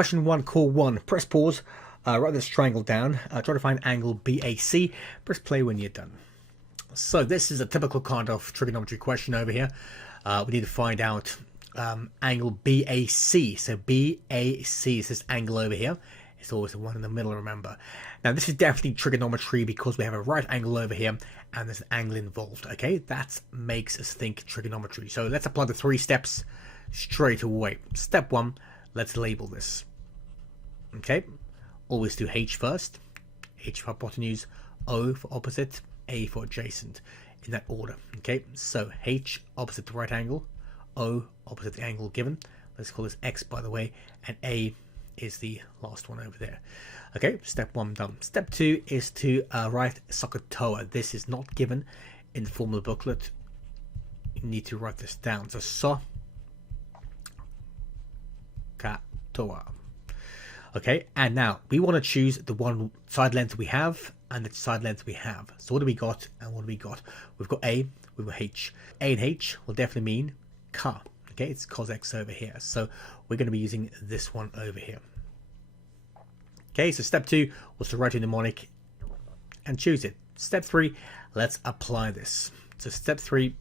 Question 1, call 1. Press pause, write this triangle down, try to find angle BAC, press play when you're done. So this is a typical kind of trigonometry question over here. We need to find out angle BAC. So BAC is this angle over here. It's always the one in the middle, remember. Now this is definitely trigonometry because we have a right angle over here and there's an angle involved, okay? That makes us think trigonometry. So let's apply the 3 steps straight away. Step 1, let's label this. Okay, always do H first. H for hypotenuse, O for opposite, A for adjacent, in that order. Okay, so H opposite the right angle, O opposite the angle given. Let's call this X, by the way, and A is the last one over there. Okay, step 1 done. Step 2 is to write SOHCAHTOA. This is not given in the formula booklet. You need to write this down. So SOHCAHTOA. Okay, and now we want to choose the one side length we have and the side length we have. So what do we got and what do we got? We've got A, we've got H. A and H will definitely mean ka. Okay, it's cos X over here. So we're going to be using this one over here. Okay, so step 2 was to write a mnemonic and choose it. Step 3, let's apply this. So step 3,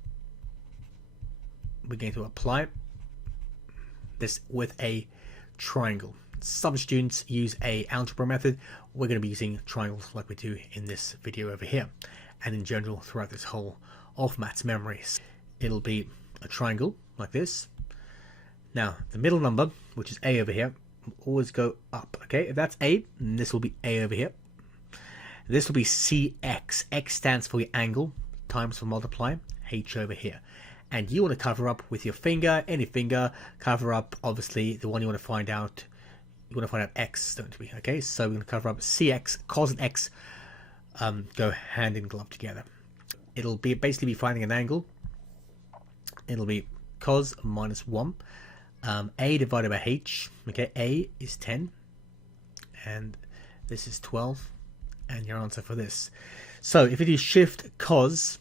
we're going to apply this with a triangle. Some students use a algebra method. We're going to be using triangles like we do in this video over here, and in general throughout this whole of maths memories. It'll be a triangle like this. Now the middle number, which is A over here, will always go up. Okay, if that's A, then this will be A over here. This will be CX. X stands for your angle, times for multiply, H over here. And you want to cover up with your finger, any finger, cover up obviously the one you want to find out. You want to find out X, don't we? Okay, so we're going to cover up CX, cos and X go hand in glove together. It'll be basically be finding an angle. It'll be cos minus 1, A divided by H. Okay, A is 10, and this is 12, and your answer for this. So if you do shift cos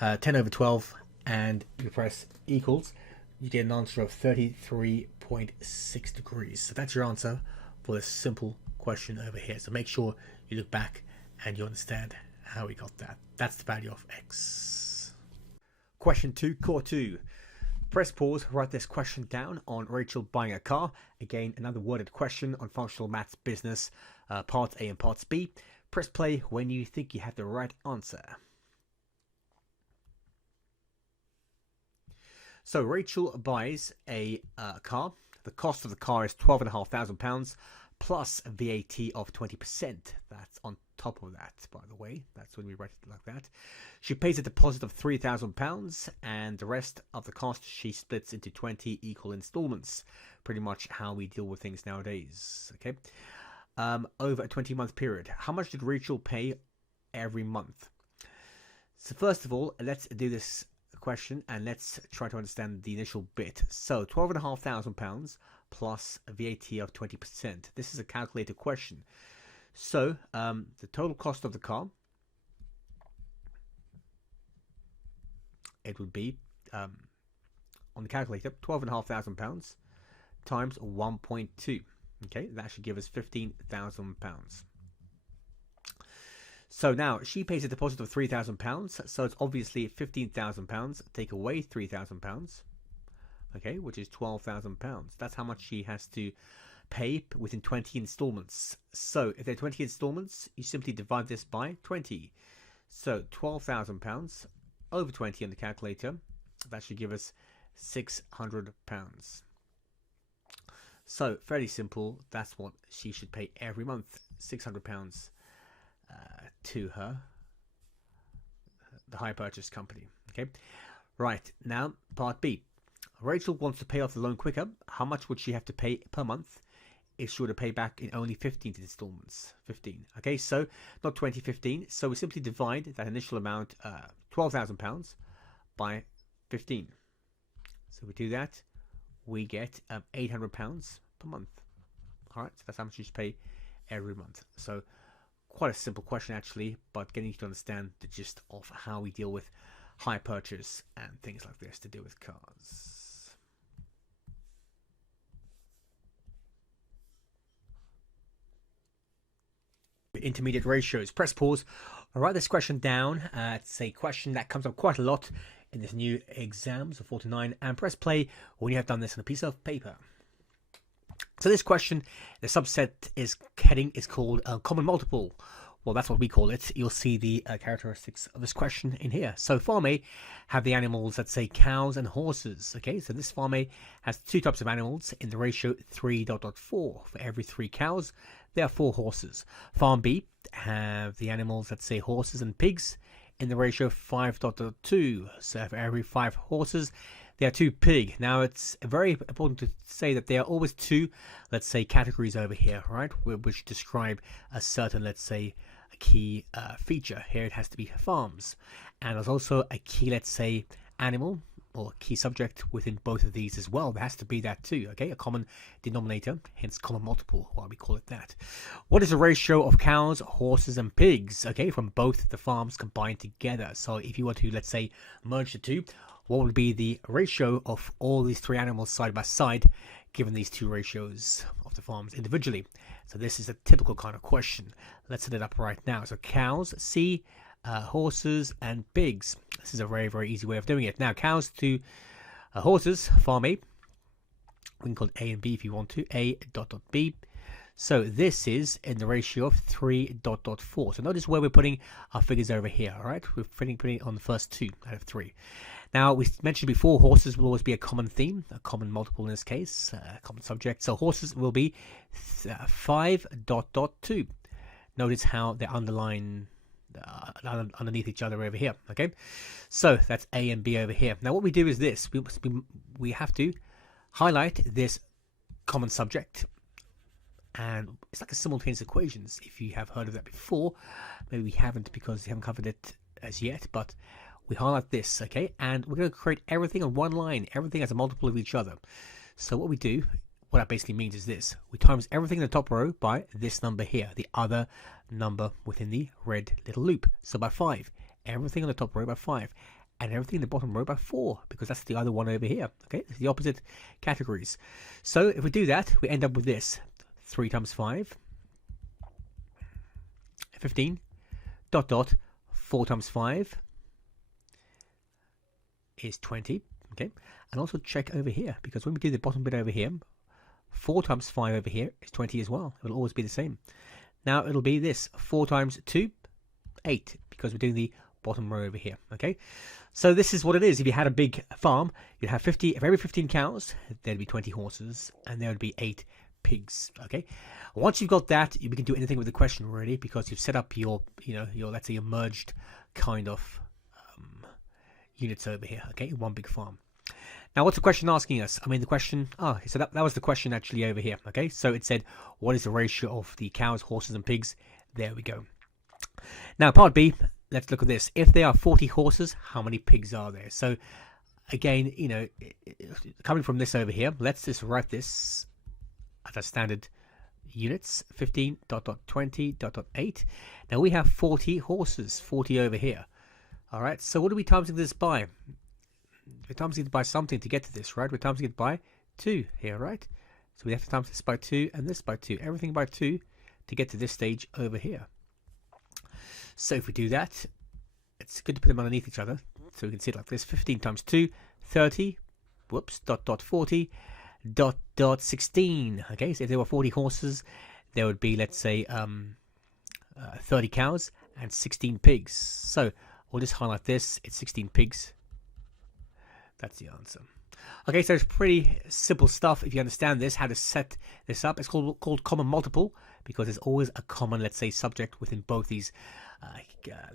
10 over 12 and you press equals, you get an answer of 33.6 degrees. So that's your answer for this simple question over here. So make sure you look back and you understand how we got that. That's the value of X. Question 2, core 2. Press pause, write this question down on Rachel buying a car. Again, another worded question on functional maths business, parts A and parts B. Press play when you think you have the right answer. So Rachel buys a car. The cost of the car is £12,500 plus VAT of 20%. That's on top of that, by the way. That's when we write it like that. She pays a deposit of £3,000 and the rest of the cost she splits into 20 equal installments. Pretty much how we deal with things nowadays. Okay. Over a 20-month period. How much did Rachel pay every month? So first of all, let's do this question and let's try to understand the initial bit. So £12,500 plus a VAT of 20%. This is a calculated question. So the total cost of the car, it would be on the calculator £12,500 times 1.2. Okay, that should give us £15,000. So now she pays a deposit of £3,000, so it's obviously £15,000. Take away £3,000, okay, which is £12,000. That's how much she has to pay within 20 installments. So if there are 20 installments, you simply divide this by 20. So £12,000 over 20 on the calculator. That should give us £600. So fairly simple. That's what she should pay every month. £600. To her, the hire purchase company. Okay, right, now part B. Rachel wants to pay off the loan quicker. How much would she have to pay per month if she were to pay back in only 15 installments? 15. Okay, so not 20, 15. So we simply divide that initial amount, £12,000, by 15. So we do that, we get £800 per month. All right, so that's how much you should pay every month. So quite a simple question actually, but getting you to understand the gist of how we deal with hire purchase and things like this to do with cars. intermediate ratios. Press pause. I'll write this question down. It's a question that comes up quite a lot in this new exam, so 49, and press play when you have done this on a piece of paper. So this question, the subset is heading is called common multiple. Well, that's what we call it. You'll see the characteristics of this question in here. So farm A have the animals, let's say cows and horses. Okay, so this farm A has two types of animals in the ratio 3.4. For every 3 cows, there are 4 horses. Farm B have the animals, let's say horses and pigs, in the ratio 5.2. So for every 5 horses, there are 2 pig. Now it's very important to say that there are always 2, let's say, categories over here, right, which describe a certain, let's say, a key feature. Here it has to be farms, and there's also a key, let's say, animal or key subject within both of these as well. There has to be that too, okay, a common denominator, hence common multiple, why we call it that. What is the ratio of cows, horses and pigs, okay, from both the farms combined together? So if you were to, let's say, merge the two, what would be the ratio of all these 3 animals side by side given these 2 ratios of the farms individually? So this is a typical kind of question. Let's set it up right now. So cows, C, horses and pigs. This is a very, very easy way of doing it. Now cows to horses, farm A. We can call it A and B if you want to. A dot B. So this is in the ratio of 3.4. So notice where we're putting our figures over here. All right, we're putting it on the first 2 out of 3. Now, we mentioned before, horses will always be a common theme, a common multiple in this case, a common subject. So horses will be 5.2. Notice how they're underlined underneath each other over here. Okay, so that's A and B over here. Now, what we do is this: we have to highlight this common subject, and it's like a simultaneous equations. If you have heard of that before, maybe we haven't because we haven't covered it as yet, but we highlight this, okay, and we're going to create everything on one line, everything as a multiple of each other. So what we do, what that basically means is this: we times everything in the top row by this number here, the other number within the red little loop. So by 5, everything on the top row by 5, and everything in the bottom row by 4, because that's the other one over here, okay? It's the opposite categories. So if we do that, we end up with this: 3 times 5, 15, dot dot, 4 times 5 is 20, okay? And also check over here, because when we do the bottom bit over here, 4 times 5 over here is 20 as well. It will always be the same. Now it'll be this: 4 times 2, 8, because we're doing the bottom row over here, okay? So this is what it is. If you had a big farm, you'd have 50, for every 15 cows, there'd be 20 horses, and there would be 8 pigs, okay? Once you've got that, you can do anything with the question really, because you've set up your, your, let's say, your merged kind of units over here, okay? One big farm. Now, what's the question asking us? I mean, the question, so that was the question actually over here, okay? So it said, what is the ratio of the cows, horses, and pigs? There we go. Now, part B, let's look at this. If there are 40 horses, how many pigs are there? So, again, coming from this over here, let's just write this as a standard units, 15.20.8. Now, we have 40 horses, 40 over here. All right, so what are we timesing this by? We're timesing it by something to get to this, right? We're timesing it by 2 here, right? So we have to times this by 2 and this by 2. Everything by 2 to get to this stage over here. So if we do that, it's good to put them underneath each other. So we can see it like this: 15 times 2, 30, whoops, dot dot 40, dot dot 16. Okay, so if there were 40 horses, there would be, let's say, 30 cows and 16 pigs. So we'll just highlight this: it's 16 pigs. That's the answer. Okay, so it's pretty simple stuff if you understand this, how to set this up. It's called common multiple because there's always a common, let's say, subject within both these,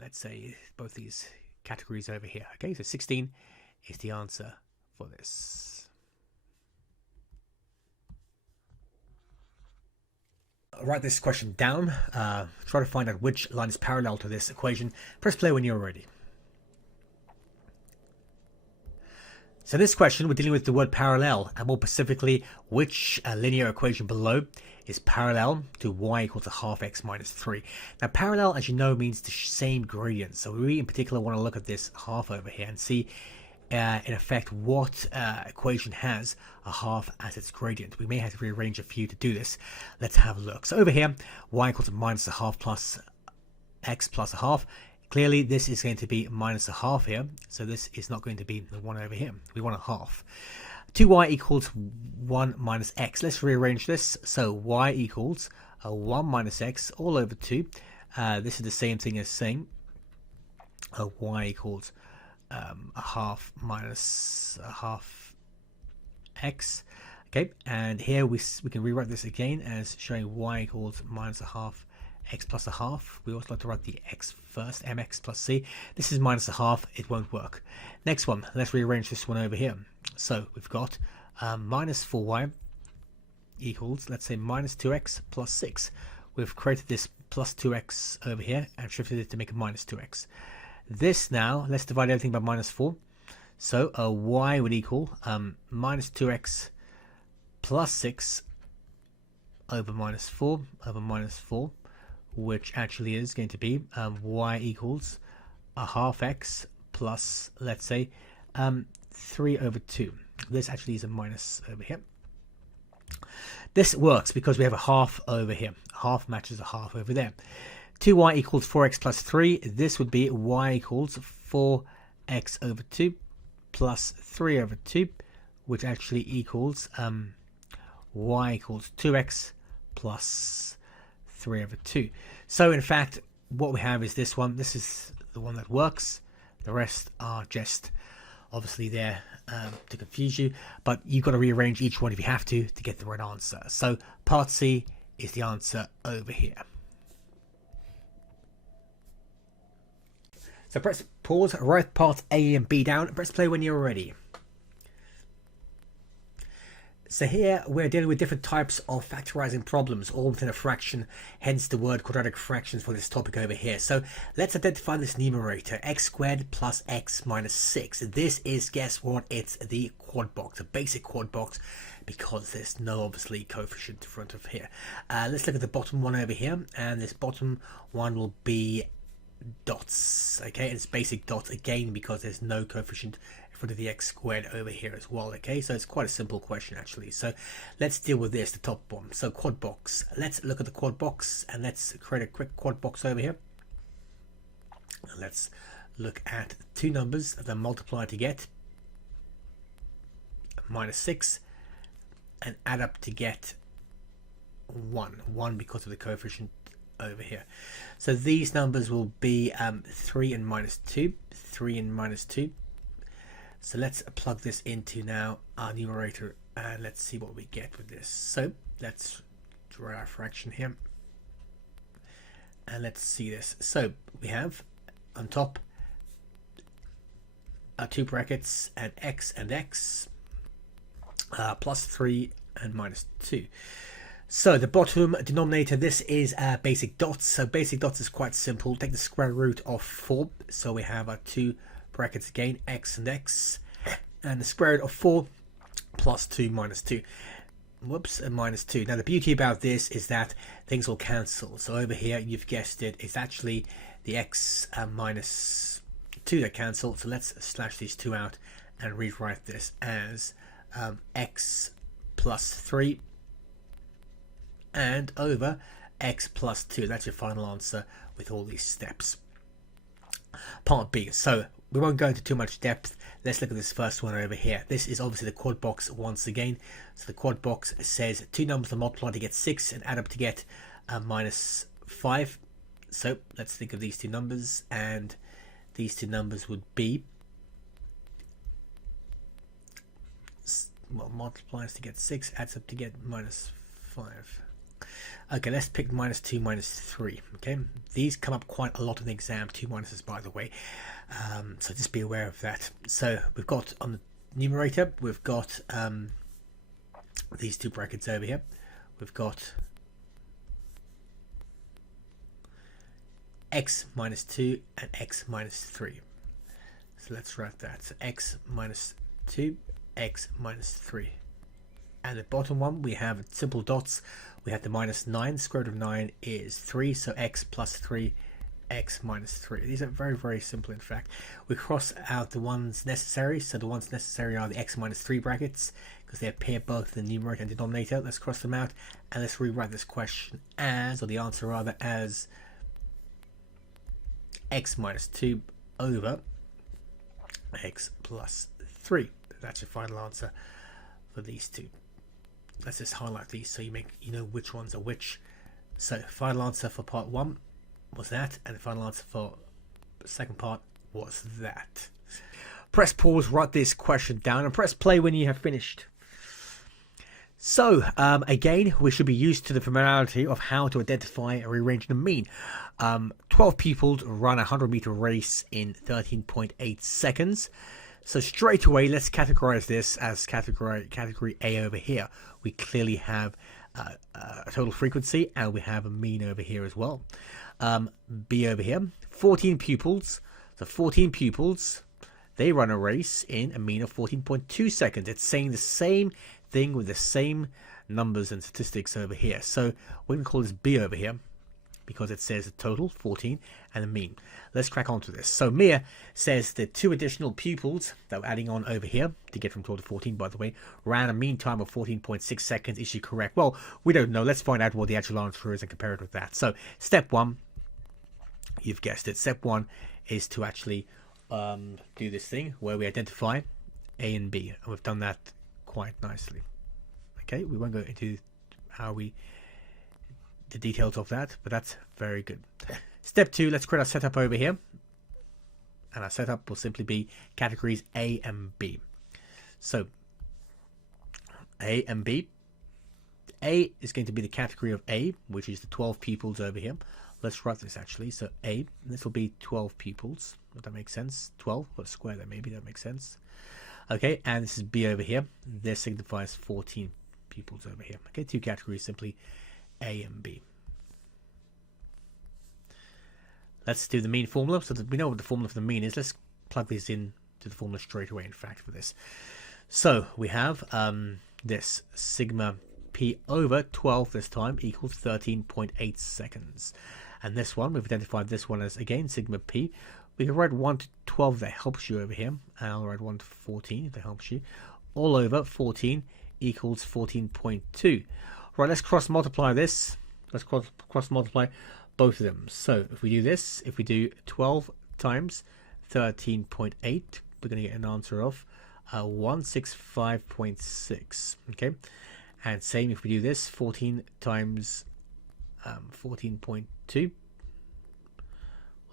let's say, both these categories over here. Okay, so 16 is the answer for this. Write this question down. Try to find out which line is parallel to this equation. Press play when you're ready. So this question, we're dealing with the word parallel, and more specifically, which linear equation below is parallel to y equals to half x minus 3. Now, parallel, as you know, means the same gradient. So we in particular want to look at this half over here and see in effect what equation has a half as its gradient. We may have to rearrange a few to do this. Let's have a look. So over here, y equals minus a half plus x plus a half. Clearly this is going to be minus a half here, so this is not going to be the one over here. We want a half. 2y equals 1 minus x. Let's rearrange this. So y equals 1 minus x all over 2. This is the same thing as saying y equals a half minus a half x. Okay, and here we can rewrite this again as showing y equals minus a half x plus a half. We also like to write the x first, mx plus c. This is minus a half, it won't work. Next one, let's rearrange this one over here. So we've got minus 4y equals, let's say, minus 2x plus 6. We've created this plus 2x over here and shifted it to make a minus 2x. This now, let's divide everything by minus 4. So y would equal minus 2x plus 6 over minus 4 over minus 4, which actually is going to be y equals a half x plus, let's say, 3 over 2. This actually is a minus over here. This works because we have a half over here. Half matches a half over there. 2y equals 4x plus 3. This would be y equals 4x over 2 plus 3 over 2, which actually equals y equals 2x plus 3 over 2. So in fact, what we have is this one. This is the one that works. The rest are just obviously there to confuse you, but you've got to rearrange each one if you have to get the right answer. So part C is the answer over here. So press pause, write parts A and B down, and press play when you're ready. So here we're dealing with different types of factorizing problems, all within a fraction, hence the word quadratic fractions for this topic over here. So let's identify this numerator, x squared plus x minus 6. This is, guess what, it's the quad box, a basic quad box, because there's no obviously coefficient in front of here. Let's look at the bottom one over here, and this bottom one will be dots. Okay, it's basic dots again because there's no coefficient in front of the x squared over here as well. Okay, so it's quite a simple question actually. So let's deal with this, the top one. So quad box. Let's look at the quad box and let's create a quick quad box over here. And let's look at two numbers that multiply to get minus 6 and add up to get 1 because of the coefficient over here. So these numbers will be 3 and minus 2, 3 and minus 2. So let's plug this into now our numerator and let's see what we get with this. So let's draw our fraction here and let's see this. So we have on top our two brackets and x plus 3 and minus 2. So the bottom denominator, this is basic dots. So basic dots is quite simple. Take the square root of 4. So we have our two brackets again, x and x, and the square root of 4 plus 2 minus 2. Whoops, and minus 2. Now the beauty about this is that things will cancel. So over here, you've guessed it, it's actually the x minus 2 that cancel. So let's slash these two out and rewrite this as x plus 3 and over x plus 2. That's your final answer with all these steps. Part B. So we won't go into too much depth. Let's look at this first one over here. This is obviously the quad box once again. So the quad box says two numbers to multiply to get 6 and add up to get minus 5. So let's think of these two numbers, and these two numbers would be, well, multiplies to get 6, adds up to get minus 5. Okay, let's pick minus 2, minus 3. Okay, these come up quite a lot in the exam, 2 minuses by the way, so just be aware of that. So we've got on the numerator, we've got these two brackets over here. We've got x minus 2 and x minus 3. So let's write that. So x minus 2, x minus 3. And the bottom one, we have simple dots. We have the minus 9. Square root of 9 is 3. So x plus 3 x minus 3. These are very, very simple, in fact. We cross out the ones necessary. So the ones necessary are the x minus 3 brackets, because they appear both in the numerator and denominator. Let's cross them out, and let's rewrite this question as, or the answer rather, as x minus 2 over x plus 3. That's your final answer for these two. Let's just highlight these so you know which ones are which. So final answer for part 1 was that, and the final answer for the second part was that. Press pause, write this question down, and press play when you have finished. So again, we should be used to the familiarity of how to identify and rearrange the mean. 12 pupils run a 100-meter race in 13.8 seconds. So straight away, let's categorize this as category A over here. We clearly have a total frequency, and we have a mean over here as well. B over here, 14 pupils. So 14 pupils, they run a race in a mean of 14.2 seconds. It's saying the same thing with the same numbers and statistics over here. So we're going to call this B over here, because it says the total 14 and the mean. Let's crack on to this. So Mia says the 2 additional pupils that we're adding on over here to get from 12 to 14, by the way, ran a mean time of 14.6 seconds. Is she correct? Well, we don't know. Let's find out what the actual answer is and compare it with that. So step 1, you've guessed it. Step 1 is to actually do this thing where we identify A and B, and we've done that quite nicely. Okay, we won't go into the details of that, but that's very good. Step 2, let's create our setup over here, and our setup will simply be categories A and B. So A and B. A is going to be the category of A, which is the 12 pupils over here. Let's write this actually. So A, this will be 12 pupils. Would that make sense? 12, put a square there, maybe that makes sense. Okay, and this is B over here. This signifies 14 pupils over here. Okay, 2 categories, simply A and B. Let's do the mean formula, so that we know what the formula for the mean is. Let's plug this in to the formula straight away, in fact, for this. So we have this sigma p over 12 this time equals 13.8 seconds. And this one, we've identified this one as, again, sigma p. We can write 1 to 12, that helps you over here. And I'll write 1 to 14, that helps you. All over 14 equals 14.2. Right, let's cross multiply this. Let's cross multiply both of them. So if we do this, if we do 12 times 13.8, we're going to get an answer of 165.6. Okay, and same if we do this, 14 times 14.2, we'll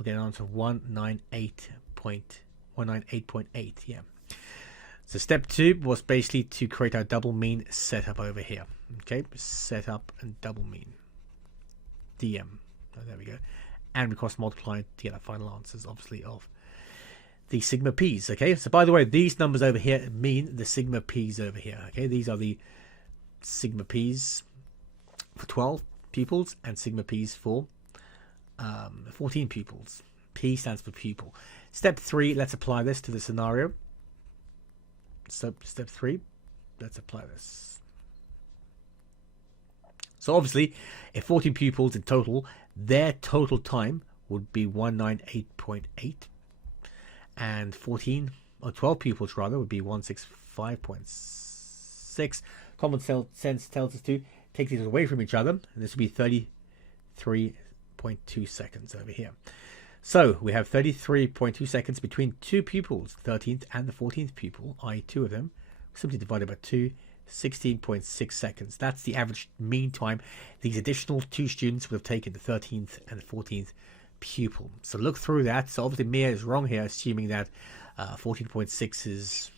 get an answer of 198.8. Yeah. So step 2 was basically to create our double mean setup over here. Okay, setup and double mean. DM. Oh, there we go. And we cross multiply to get our final answers, obviously, of the sigma p's. Okay, so by the way, these numbers over here mean the sigma p's over here. Okay, these are the sigma p's for 12 pupils and sigma p's for 14 pupils. P stands for pupil. Step 3, let's apply this to the scenario. So step 3, let's apply this. So obviously, if 14 pupils in total, their total time would be 198.8, and 12 pupils rather would be 165.6. Common sense tells us to take these away from each other, and this would be 33.2 seconds over here. So we have 33.2 seconds between 2 pupils, the 13th and the 14th pupil, i.e. 2 of them, simply divided by 2, 16.6 seconds. That's the average mean time these additional 2 students would have taken, the 13th and the 14th pupil. So look through that. So obviously Mia is wrong here, assuming that 14.6 is,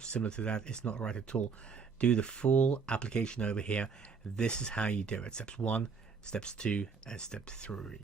similar to that. It's not right at all. Do the full application over here. This is how you do it. Steps 1, steps 2, and step 3.